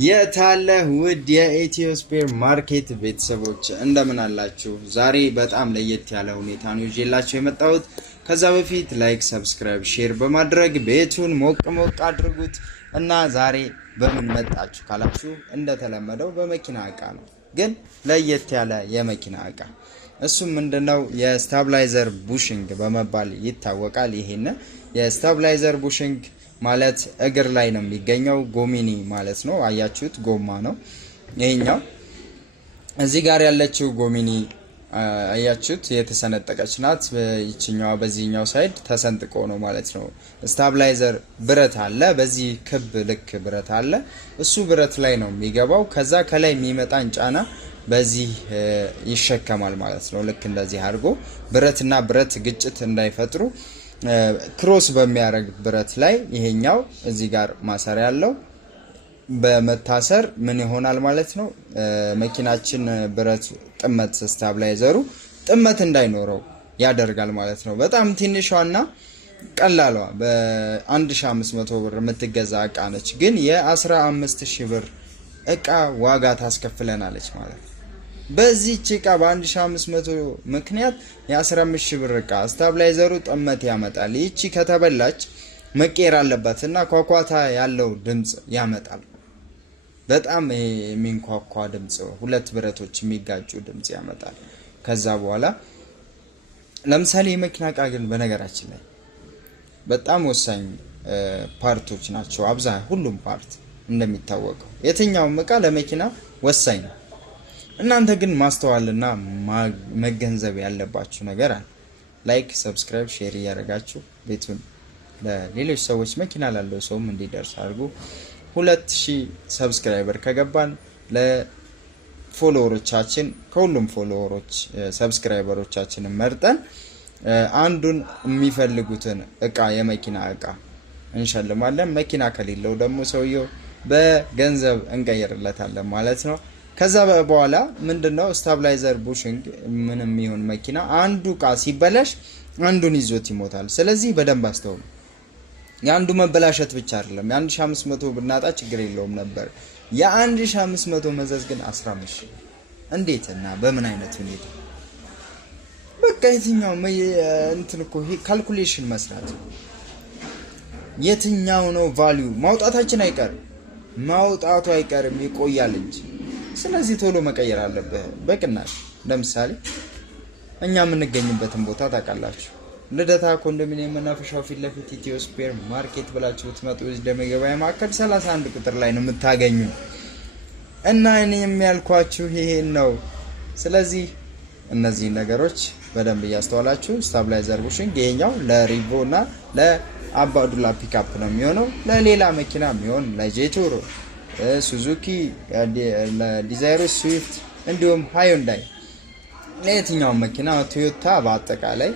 የታለ ውድ የኢትዮስፔር ማርኬት ቤተሰቦች እንደምን አላችሁ? ዛሬ በጣም ለየት ያለ ሁኔታ ነው ይዤላችሁ የመጣሁት። ከዛ በፊት ላይክ፣ ሰብስክራይብ፣ ሼር በማድረግ ቤቱን ሞቅ ሞቅ አድርጉት እና ዛሬ በምን መጣችሁ ካላችሁ እንደተለመደው በመኪና እቃ ነው፣ ግን ለየት ያለ የመኪና እቃ። እሱም ምንድነው? የስታብላይዘር ቡሽንግ በመባል ይታወቃል። ይሄን የስታብላይዘር ቡሽንግ ማለት እግር ላይ ነው የሚገኘው። ጎሚኒ ማለት ነው። አያችሁት? ጎማ ነው ይሄኛው። እዚህ ጋር ያለችው ጎሚኒ አያችሁት? የተሰነጠቀች ናት። ይችኛዋ በዚህኛው ሳይድ ተሰንጥቆ ነው ማለት ነው። ስታብላይዘር ብረት አለ፣ በዚህ ክብ ልክ ብረት አለ። እሱ ብረት ላይ ነው የሚገባው። ከዛ ከላይ የሚመጣን ጫና በዚህ ይሸከማል ማለት ነው። ልክ እንደዚህ አድርጎ ብረትና ብረት ግጭት እንዳይፈጥሩ ክሮስ በሚያደርግ ብረት ላይ ይሄኛው እዚህ ጋር ማሰሪያ ያለው በመታሰር ምን ይሆናል ማለት ነው። መኪናችን ብረት ጥመት ስታብላይዘሩ ጥመት እንዳይኖረው ያደርጋል ማለት ነው። በጣም ትንሿና ቀላሏ በ1500 ብር የምትገዛ እቃ ነች፣ ግን የ15000 ብር እቃ ዋጋ ታስከፍለናለች ማለት ነው። በዚህ እቃ በ1500 ምክንያት የ15000 ብር እቃ ስታብላይዘሩ ጥመት ያመጣል። ይቺ ከተበላች መቀየር አለባት እና ኳኳታ ያለው ድምጽ ያመጣል። በጣም የሚንኳኳ ድምጽ፣ ሁለት ብረቶች የሚጋጩ ድምጽ ያመጣል። ከዛ በኋላ ለምሳሌ የመኪና እቃ ግን በነገራችን ላይ በጣም ወሳኝ ፓርቶች ናቸው። ሁሉም ፓርት እንደሚታወቀው የትኛውም እቃ ለመኪና ወሳኝ ነው። እናንተ ግን ማስተዋልና መገንዘብ ያለባችሁ ነገር አለ። ላይክ፣ ሰብስክራይብ፣ ሼር እያደረጋችሁ ቤቱን ለሌሎች ሰዎች መኪና ላለው ሰውም እንዲደርስ አድርጉ። 2000 ሰብስክራይበር ከገባን ለፎሎወሮቻችን ከሁሉም ፎሎወሮች ሰብስክራይበሮቻችንን መርጠን አንዱን የሚፈልጉትን እቃ የመኪና እቃ እንሸልማለን። መኪና ከሌለው ደግሞ ሰውየው በገንዘብ እንቀይርለታለን ማለት ነው። ከዛ በኋላ ምንድነው ስታብላይዘር ቡሽንግ ምንም ይሁን መኪና አንዱ እቃ ሲበላሽ አንዱን ይዞት ይሞታል። ስለዚህ በደንብ አስተውሉ። የአንዱ መበላሸት ብቻ አይደለም። የ1500 ብናጣ ችግር የለውም ነበር። የ1500 መዘዝ ግን 15000 እንዴትና በምን አይነት ሁኔታ? በቃ የትኛው እንትን እኮ ካልኩሌሽን መስራት የትኛው ነው ቫልዩ ማውጣታችን ማውጣቱ አይቀርም ይቆያል እንጂ። ስለዚህ ቶሎ መቀየር አለበት በቅናሽ። ለምሳሌ እኛ የምንገኝበትን ቦታ ታውቃላችሁ። ልደታ ኮንዶሚኒየም መናፈሻው ፊት ለፊት ኢትዮስፔር ማርኬት ብላችሁ ብትመጡ እዚህ ለገበያ ማዕከል 31 ቁጥር ላይ ነው የምታገኙ እና እኔ የሚያልኳችሁ ይሄን ነው። ስለዚህ እነዚህ ነገሮች በደንብ እያስተዋላችሁ ስታብላይዘር ቡሽንግ ይሄኛው ለሪቮ እና ለአባዱላ ፒካፕ ነው የሚሆነው። ለሌላ መኪና የሚሆን ለጄቱር፣ ሱዙኪ፣ ዲዛይር፣ ስዊፍት እንዲሁም ሃዩንዳይ ለየትኛው መኪና ቶዮታ በአጠቃላይ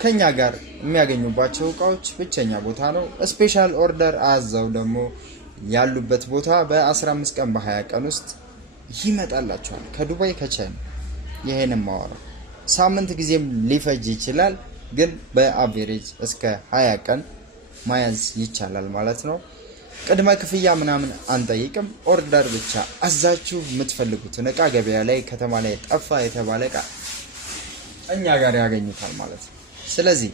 ከኛ ጋር የሚያገኙባቸው እቃዎች ብቸኛ ቦታ ነው። ስፔሻል ኦርደር አዘው ደግሞ ያሉበት ቦታ በ15 ቀን በ20 ቀን ውስጥ ይመጣላቸዋል ከዱባይ ከቻይና። ይሄንን ማወራው ሳምንት ጊዜም ሊፈጅ ይችላል፣ ግን በአቬሬጅ እስከ 20 ቀን ማያዝ ይቻላል ማለት ነው። ቅድመ ክፍያ ምናምን አንጠይቅም። ኦርደር ብቻ አዛችሁ የምትፈልጉትን እቃ ገበያ ላይ ከተማ ላይ ጠፋ የተባለ እቃ እኛ ጋር ያገኙታል ማለት ነው። ስለዚህ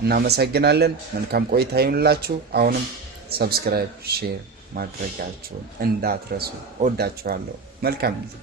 እናመሰግናለን። መልካም ቆይታ ይሁንላችሁ። አሁንም ሰብስክራይብ፣ ሼር ማድረጋችሁን እንዳትረሱ። ወዳችኋለሁ። መልካም ጊዜ